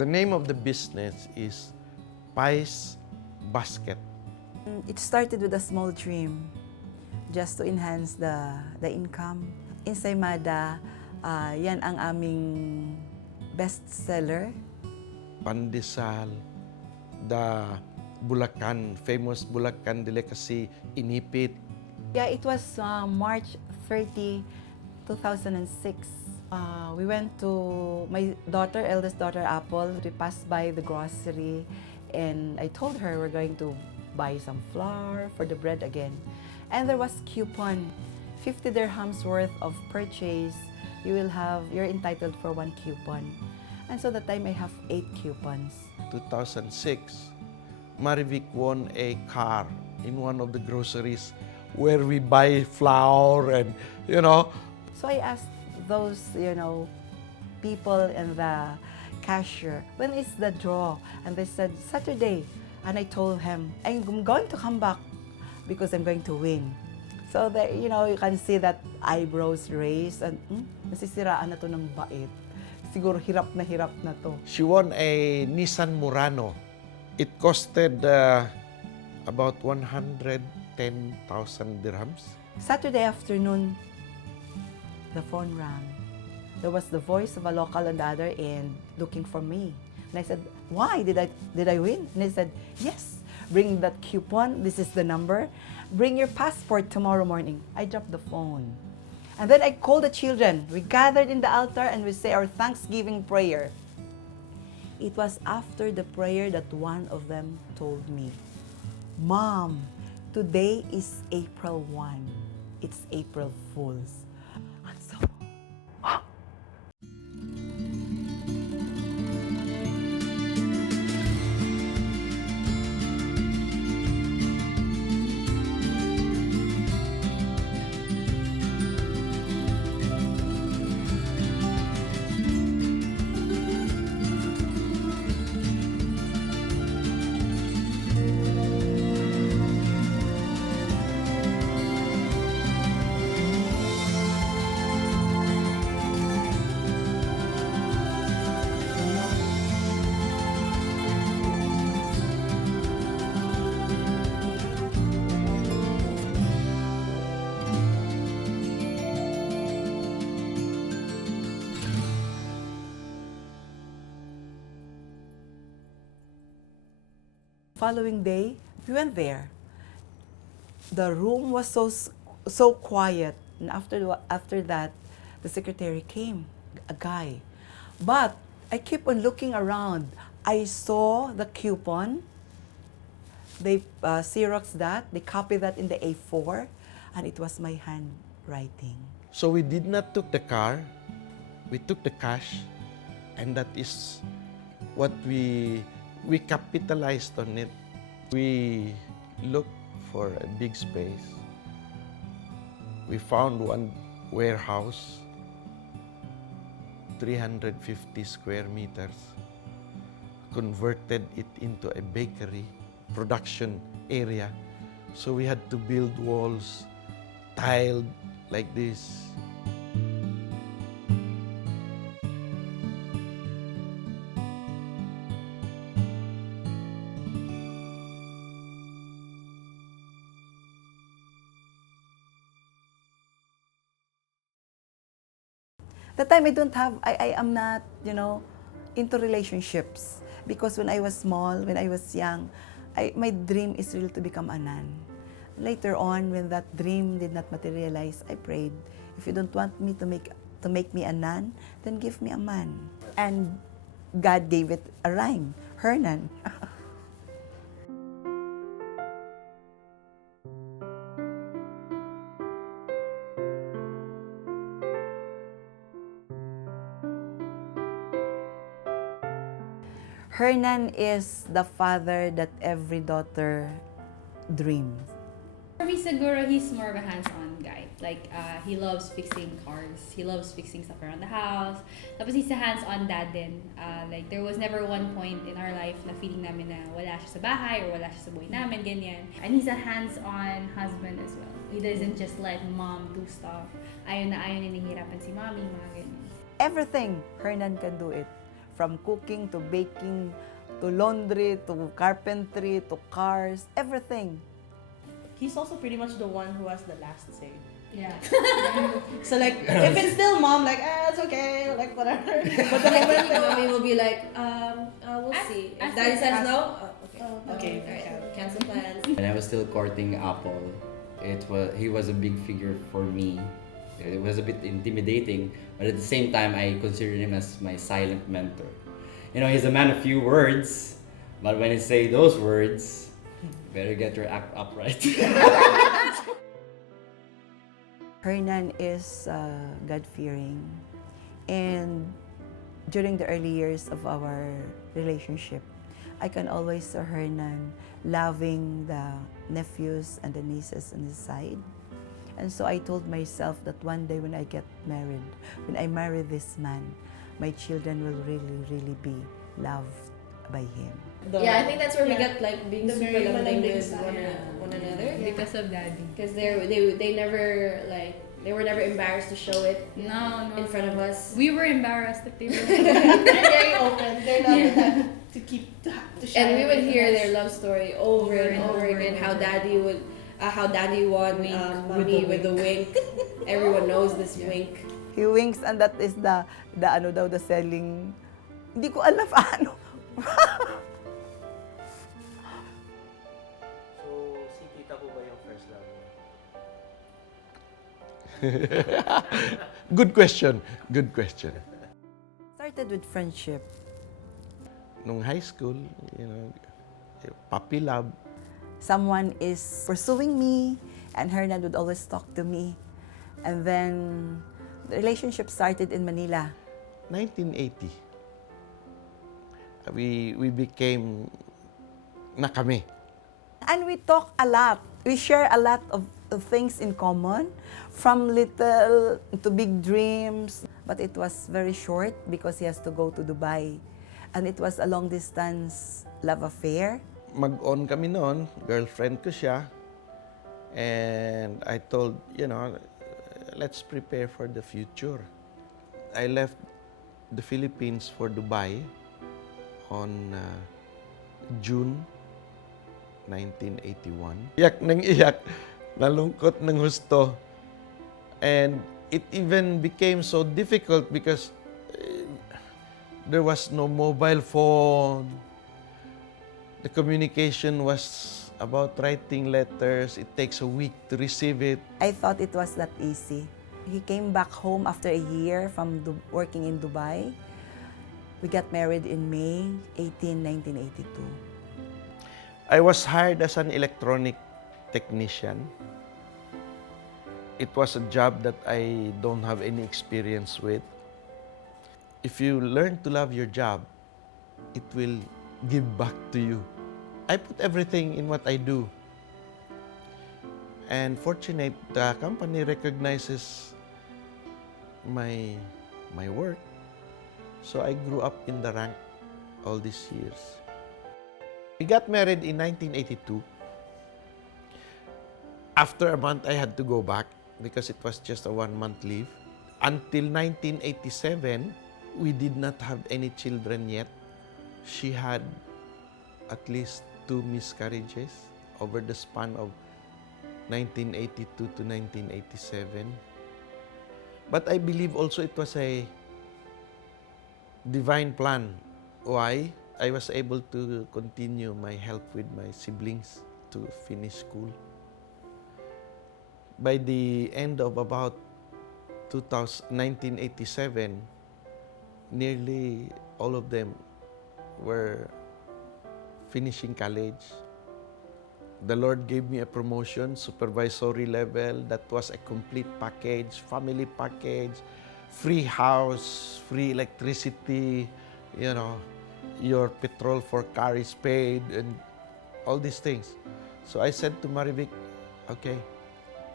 The name of the business is Pies Basket. It started with a small dream, just to enhance the income. Ensaymada, yan ang aming best seller. Pandesal, the Bulacan, famous Bulacan delicacy, inipit. Yeah, it was March 30, 2006. We went to my daughter, eldest daughter, Apple. We passed by the grocery and I told her we're going to buy some flour for the bread again. And there was coupon, 50 dirhams worth of purchase. You're entitled for 1 coupon. And so that time I have 8 coupons. 2006, Marivic won a car in one of the groceries where we buy flour and, So I asked those, people in the cashier, when is the draw? And they said, Saturday. And I told him, I'm going to come back because I'm going to win. So there, you can see that eyebrows raised and, nasisiraan na to ng bait. Siguro hirap na to. She won a Nissan Murano. It costed about 110,000 dirhams. Saturday afternoon, the phone rang. There was the voice of a local on the other end looking for me. And I said, why? Did I win? And he said, yes. Bring that coupon. This is the number. Bring your passport tomorrow morning. I dropped the phone. And then I called the children. We gathered in the altar and we say our Thanksgiving prayer. It was after the prayer that one of them told me, Mom, today is April 1. It's April Fool's. And so, following day, we went there. The room was so quiet. And after that, the secretary came, a guy. But I keep on looking around. I saw the coupon. They Xerox that, they copied that in the A4, and it was my handwriting. So we did not took the car, we took the cash, and that is what we capitalized on it. We looked for a big space. We found one warehouse, 350 square meters, converted it into a bakery production area. So we had to build walls, tiled like this. That time I am not, into relationships. Because when I was small, when I was young, my dream is really to become a nun. Later on, when that dream did not materialize, I prayed, if you don't want me to make me a nun, then give me a man. And God gave it a rhyme, Hernan. Hernan is the father that every daughter dreams. For me, siguro, he's more of a hands-on guy. Like, he loves fixing cars. He loves fixing stuff around the house. Tapos he's a hands-on dad din. Like, there was never one point in our life na feeling namin na wala siya sa bahay or wala siya sa buhay namin, ganyan. And he's a hands-on husband as well. He doesn't just let mom do stuff. Ayaw na nahihirapan si mommy, mga ganyan. Everything, Hernan can do it. from cooking to baking to laundry to carpentry to cars, everything. He's also pretty much the one who has the last say. Yeah. So like, if it's still mom, like, it's okay, like whatever. But the moment Mommy will be like, we'll Ask- see. If ask Daddy her, says ask- no, okay, alright, cancel plans. When I was still courting Apple, he was a big figure for me. It was a bit intimidating, but at the same time, I considered him as my silent mentor. You know, he's a man of few words, but when he say those words, better get your act upright. Hernan is God-fearing, and during the early years of our relationship, I can always see Hernan loving the nephews and the nieces on his side. And so I told myself that one day when I get married, when I marry this man, my children will really, really be loved by him. Yeah, I think that's where we Yeah. get like being The super very loving malambing with side. one another. Because of daddy. Because they never like they were never embarrassed to show it No. in front of us. We were embarrassed that they were. they're very open. They're not the type to keep to share. And we would with hear us. their love story over and over again. How daddy won Wink. mommy with the wink. Everyone knows this wink. He winks, and that is the ano daw, the selling. Hindi ko alam ano. So, si tita po ba yung first love niyo? Good question. Good question. Started with friendship. Nung high school, you know, puppy love. Someone is pursuing me, and Hernan would always talk to me. And then the relationship started in Manila. 1980. We became na kami. And we talk a lot. We share a lot of things in common, from little to big dreams. But it was very short because he has to go to Dubai. And it was a long-distance love affair. Mag-on kami noon, girlfriend ko siya. And I told, you know, let's prepare for the future. I left the Philippines for Dubai on June 1981. Iyak nang iyak, nalungkot ng husto. And it even became so difficult because there was no mobile phone. The communication was about writing letters. It takes a week to receive it. I thought it was that easy. He came back home after a year from working in Dubai. We got married in May 18, 1982. I was hired as an electronic technician. It was a job that I don't have any experience with. If you learn to love your job, it will give back to you. I put everything in what I do. And fortunate, the company recognizes my work. So I grew up in the rank all these years. We got married in 1982. After a month, I had to go back because it was just a 1-month leave. Until 1987, we did not have any children yet. She had at least 2 miscarriages over the span of 1982 to 1987. But I believe also it was a divine plan. Why? I was able to continue my help with my siblings to finish school. By the end of about 1987, nearly all of them were finishing college. The Lord gave me a promotion, supervisory level. That was a complete package, family package, free house, free electricity, you know, your petrol for car is paid, and all these things. So I said to Marivic, okay,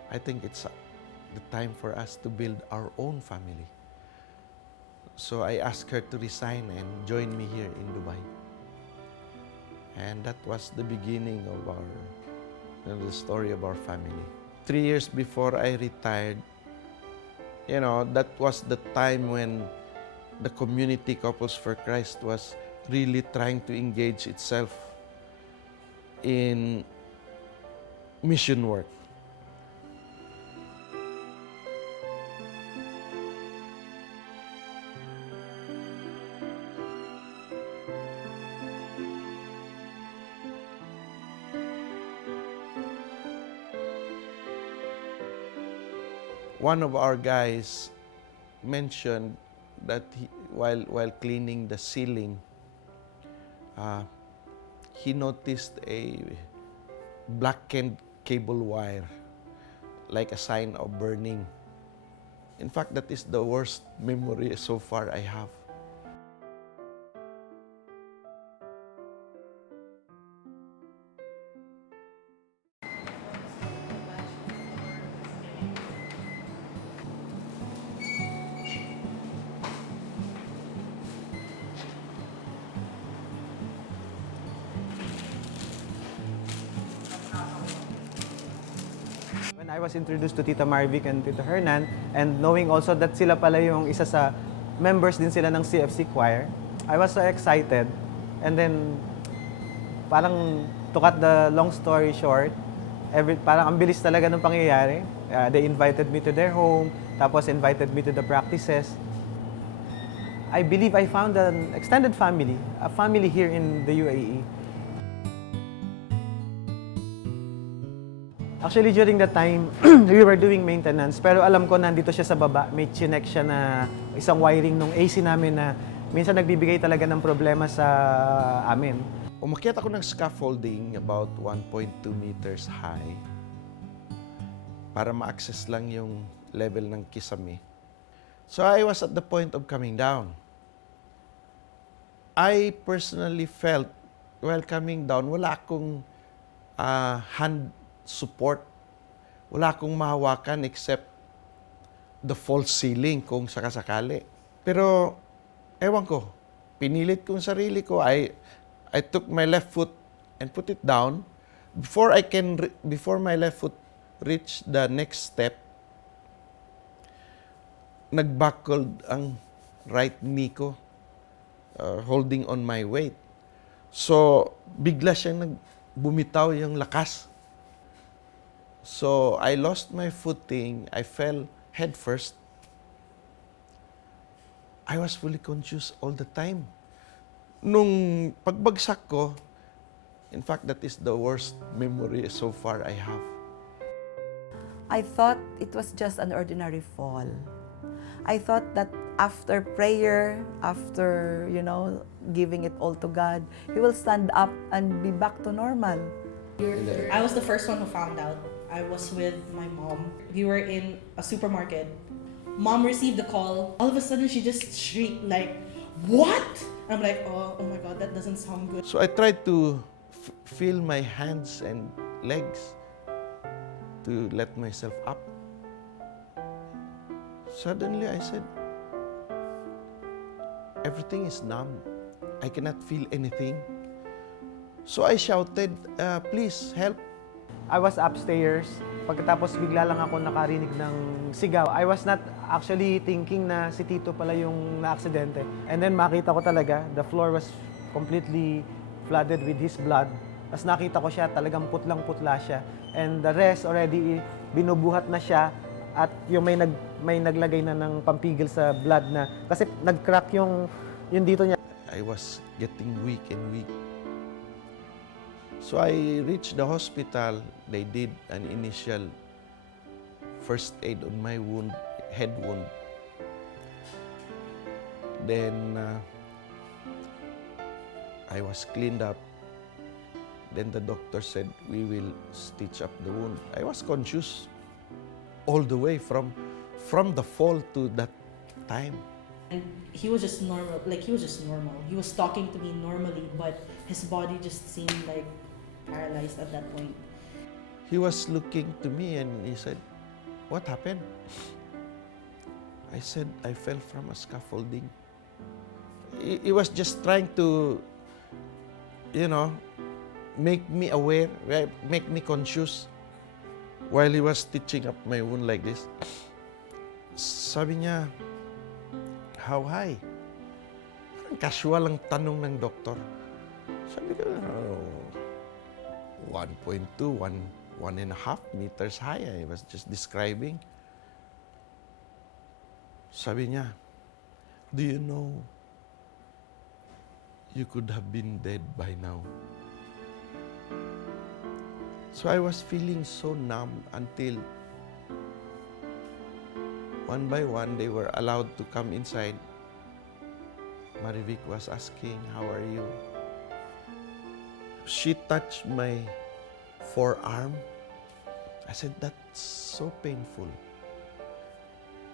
I think it's the time for us to build our own family. So I asked her to resign and join me here in Dubai. And that was the beginning of the story of our family. 3 years before I retired, you know, that was the time when the community Couples for Christ was really trying to engage itself in mission work. One of our guys mentioned that while cleaning the ceiling, he noticed a blackened cable wire, like a sign of burning. In fact, that is the worst memory so far I have. When I was introduced to Tita Marivic and Tita Hernan, and knowing also that sila pala yung isa sa members din sila ng CFC choir, I was so excited. And then, parang to cut the long story short, parang ang bilis talaga ng pangyayari. They invited me to their home, tapos invited me to the practices. I believe I found an extended family, a family here in the UAE. Actually, during that time, we were doing maintenance, pero alam ko nandito siya sa baba. May chinek siya na isang wiring nung AC namin na minsan nagbibigay talaga ng problema sa amin. Umakyat ako ng scaffolding about 1.2 meters high para ma-access lang yung level ng kisame. So I was at the point of coming down. I personally felt while coming down, wala akong hand support. Wala akong mahawakan except the false ceiling kung sakasakali. Pero, ewan ko, pinilit kong sarili ko. I took my left foot and put it down. Before my left foot reached the next step, nagbuckled ang right knee ko, holding on my weight. So, bigla siyang bumitaw yung lakas. So, I lost my footing. I fell head first. I was fully conscious all the time. Nung pagbagsak ko, in fact, that is the worst memory so far I have. I thought it was just an ordinary fall. I thought that after prayer, after, giving it all to God, He will stand up and be back to normal. I was the first one who found out. I was with my mom. We were in a supermarket. Mom received the call. All of a sudden, she just shrieked like, "What?" I'm like, oh my God, that doesn't sound good. So I tried to feel my hands and legs to let myself up. Suddenly I said, everything is numb. I cannot feel anything. So I shouted, please help. I was upstairs. Pagkatapos bigla lang ako nakarinig ng sigaw. I was not actually thinking na si Tito pala yung na-aksidente. And then makita ko talaga, the floor was completely flooded with his blood. Tapos nakita ko siya, talagang putlang-putla siya. And the rest already, binubuhat na siya. At yung may naglagay na ng pampigil sa blood na, kasi nag-crack yung dito niya. I was getting weak and weak. So I reached the hospital. They did an initial first aid on my wound, head wound. Then I was cleaned up. Then the doctor said, we will stitch up the wound. I was conscious all the way from the fall to that time. And he was just normal. He was talking to me normally, but his body just seemed like paralyzed at that point. He was looking to me and he said, what happened? I said, I fell from a scaffolding. He was just trying to, make me aware, make me conscious while he was stitching up my wound like this. Sabi niya, how high? Parang casual ang tanong ng doktor. Sabi ko, 1.2, 1.5 meters high. I was just describing. Sabi niya, do you know, you could have been dead by now. So I was feeling so numb until one by one they were allowed to come inside. Marivic was asking, how are you? She touched my forearm. I said, that's so painful.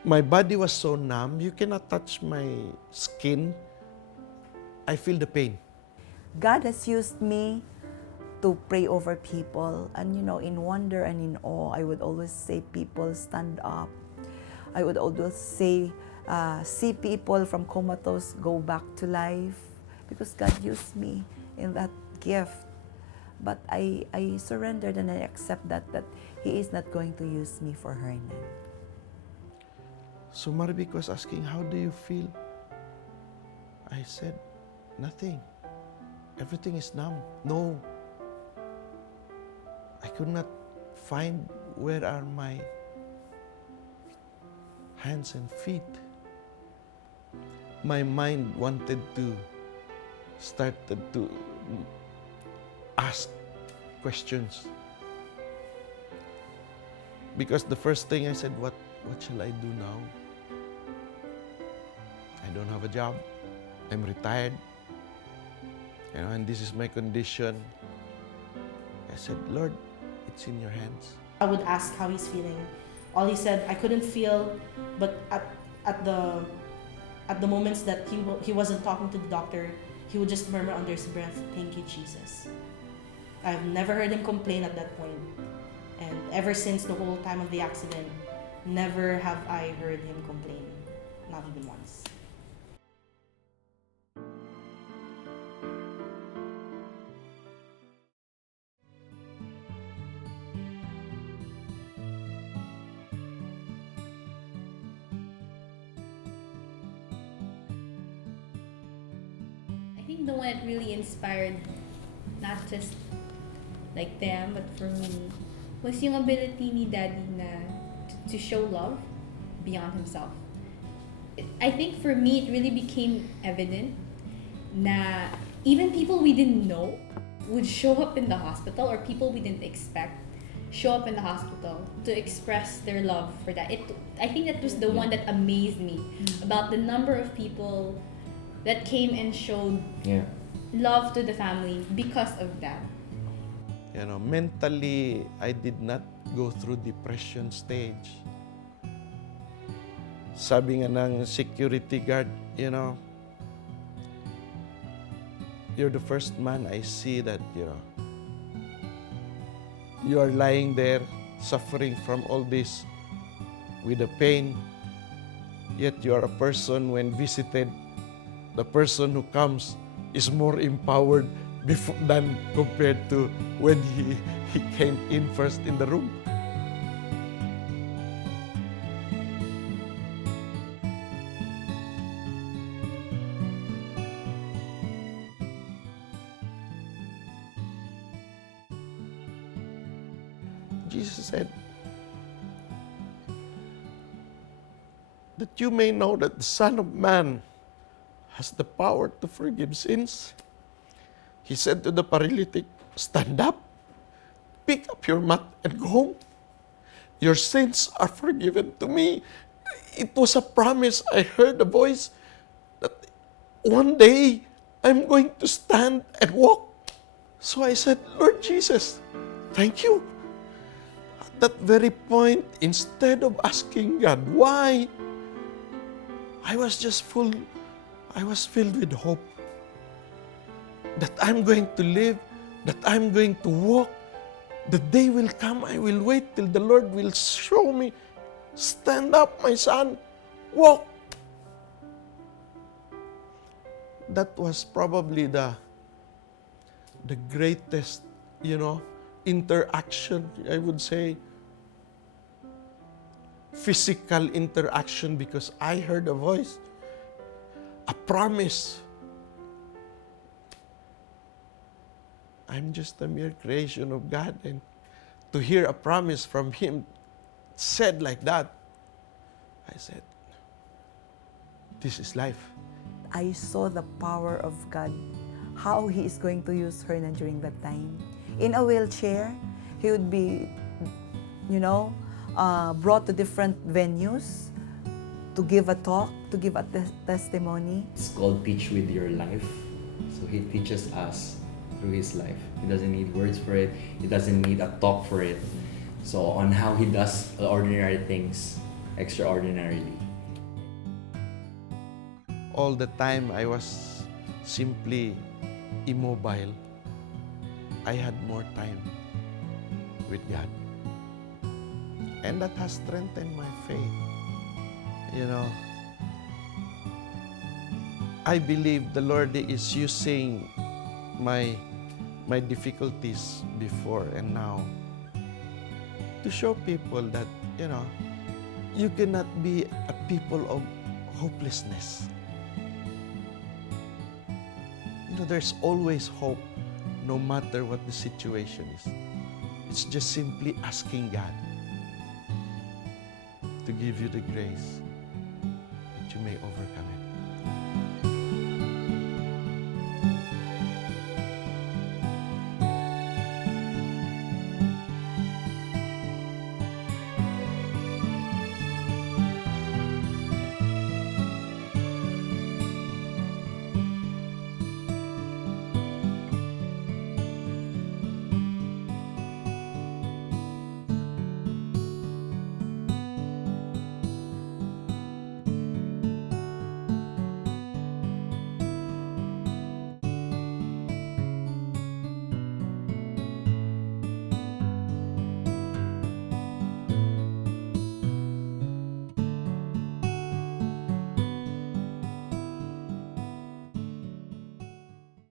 My body was so numb, you cannot touch my skin. I feel the pain. God has used me to pray over people. And in wonder and in awe, I would always say, people stand up. I would always say, see people from comatose go back to life. Because God used me in that gift. But I surrendered and I accept that He is not going to use me for Hernan. So Marivic was asking, how do you feel? I said, nothing. Everything is numb. No. I could not find where are my hands and feet. My mind wanted to start to ask questions. Because the first thing I said, what shall I do now? I don't have a job. I'm retired. And this is my condition. I said, Lord, it's in your hands. I would ask how he's feeling. All he said, I couldn't feel, but at the moments that he wasn't talking to the doctor, he would just murmur under his breath, thank you, Jesus. I've never heard him complain at that point. And ever since the whole time of the accident, never have I heard him complain. Not even once. I think the one that really inspired not just like them but for me was yung ability ni Daddy na to show love beyond himself. I think for me it really became evident na even people we didn't know would show up in the hospital, or people we didn't expect show up in the hospital to express their love for that. I think that was the one that amazed me about the number of people that came and showed love to the family because of that. Mentally, I did not go through depression stage. Sabi nga ng security guard, you're the first man I see that, you are lying there suffering from all this with the pain, yet you are a person when visited, the person who comes is more empowered than compared to when he came in first in the room. Jesus said, that you may know that the Son of Man has the power to forgive sins. He said to the paralytic, stand up, pick up your mat and go home. Your sins are forgiven to me. It was a promise. I heard a voice that one day I'm going to stand and walk. So I said, Lord Jesus, thank you. At that very point, instead of asking God why, I was filled with hope that I'm going to live, that I'm going to walk. The day will come, I will wait till the Lord will show me, stand up, my son, walk. That was probably the greatest, interaction, I would say, physical interaction, because I heard a voice, a promise I'm just a mere creation of God. And to hear a promise from Him said like that, I said, this is life. I saw the power of God, how He is going to use Hernan during that time. In a wheelchair, he would be, brought to different venues to give a talk, to give a testimony. It's called Teach with Your Life. So He teaches us through His life. He doesn't need words for it. He doesn't need a talk for it. So on how He does ordinary things extraordinarily. All the time I was simply immobile. I had more time with God. And that has strengthened my faith. I believe the Lord is using my difficulties before and now to show people that, you cannot be a people of hopelessness. There's always hope, no matter what the situation is. It's just simply asking God to give you the grace that you may overcome it.